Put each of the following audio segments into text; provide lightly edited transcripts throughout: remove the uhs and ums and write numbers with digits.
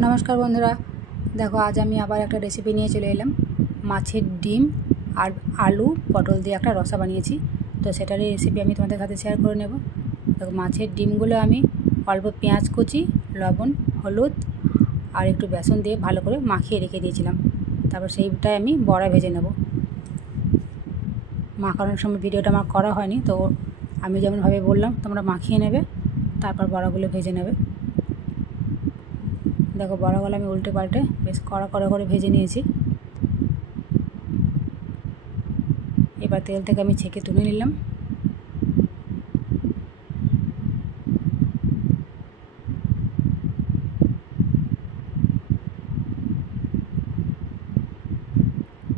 नमस्कार बंधुरा देखो आज आमी आबार एक रेसिपि निये चले एलाम माछेर डिम और आलू पटल दिए एक रसा बानिয়েছি। तो सेटार रेसिपि आमी तोमादेर साथे शेयर करे नेब। देखो माछेर डिमगुलो आमी अल्प पेঁয়াজ कुचि लवण हलुद और एकटु बेसन दिए भालो करे माखिए रेखे दिएछिलाम। तारपर सेइटाई आमी बड़ा भेजे नेब। माखानोर समय भिडियोटा आमार करा हयनि, तो आमी जेमन भावे बोललाम तोमरा माखिए नेबे, तारपर बड़ागुलो भेजे नेबे। देखो बड़ागुलो आमी उल्टे पाल्टे बेश कड़ा कड़ा करे भेजे निয়েছি। एबार तेल থেকে আমি ছেঁকে তুলে নিলাম।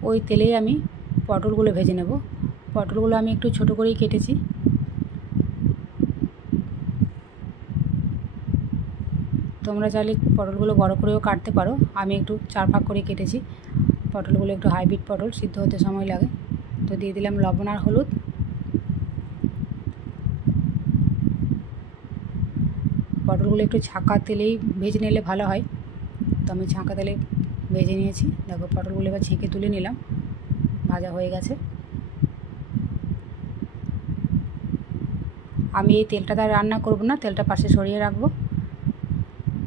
ওই তেলেই আমি পটলগুলো ভেজে নেব। পটলগুলো আমি একটু ছোট করেই কেটেছি। তোমরা চাইলে পটলগুলো বড় করেও কাটতে পারো, আমি একটু চার ভাগ করে কেটেছি। পটলগুলো একটু হাইব্রিড পটল, সিদ্ধ হতে সময় লাগে। তো দিয়ে দিলাম লবণ আর হলুদ। পটলগুলো একটু ছাঁকা তেলেই ভেজে নিলে ভালো হয়, তো আমি ছাঁকা তেলে ভেজে নিয়েছি। দেখো পটলগুলো এবার ছেঁকে তুলে নিলাম, ভাজা হয়ে গেছে। আমি এই তেলটাতে রান্না করব না, তেলটা পাশে সরিয়ে রাখবো।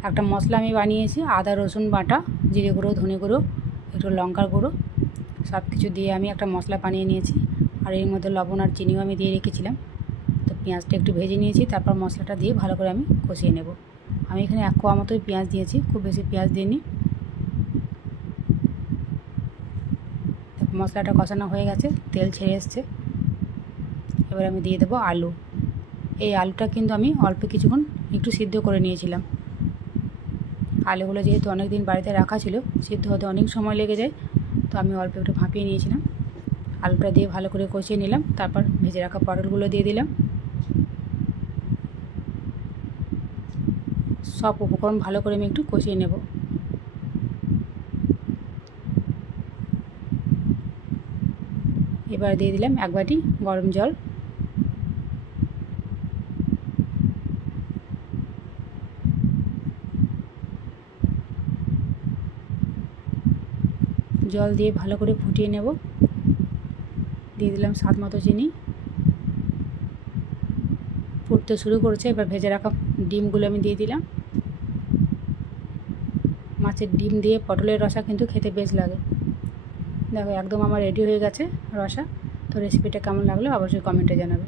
একটা মশলা আমি বানিয়েছি, আদা রসুন বাটা, জিরে গুঁড়ো, ধনে গুঁড়ো, একটু লঙ্কার গুঁড়ো, সব কিছু দিয়ে আমি একটা মশলা বানিয়ে নিয়েছি। আর এর মধ্যে লবণ আর চিনিও আমি দিয়ে রেখেছিলাম। তো পেঁয়াজটা একটু ভেজে নিয়েছি, তারপর মশলাটা দিয়ে ভালো করে আমি কষিয়ে নেব। আমি এখানে 1 কোয়া মতোই পেঁয়াজ দিয়েছি, খুব বেশি পেঁয়াজ দিইনি। মশলাটা কষানো হয়ে গেছে, তেল ছেড়ে এসছে। এবার আমি দিয়ে দেবো আলু। এই আলুটা কিন্তু আমি অল্প কিছুক্ষণ একটু সিদ্ধ করে নিয়েছিলাম। আলুগুলো যেহেতু অনেক দিন বাড়িতে রাখা ছিল, সিদ্ধ হতে অনেক সময় লেগে যায়, তো আমি অল্প একটু ভাপিয়ে নিয়েছিলাম। আলুটা দিয়ে ভালো করে কষিয়ে নিলাম, তারপর ভেজে রাখা পটলগুলো দিয়ে দিলাম। সব উপকরণ ভালো করে আমি একটু কষিয়ে নেব। এবার দিয়ে দিলাম 1 বাটি গরম জল। জল দিয়ে ভালো করে ফুটিয়ে নেব। দিয়ে দিলাম স্বাদ মতো চিনি। ফুটতে শুরু করেছে, এবার ভেজে রাখা ডিমগুলো আমি দিয়ে দিলাম। মাছের ডিম দিয়ে পটলের রসা কিন্তু খেতে বেশ লাগে। দেখো একদম আমার রেডি হয়ে গেছে রসা। তো রেসিপিটা কেমন লাগলো অবশ্যই কমেন্টে জানাবে।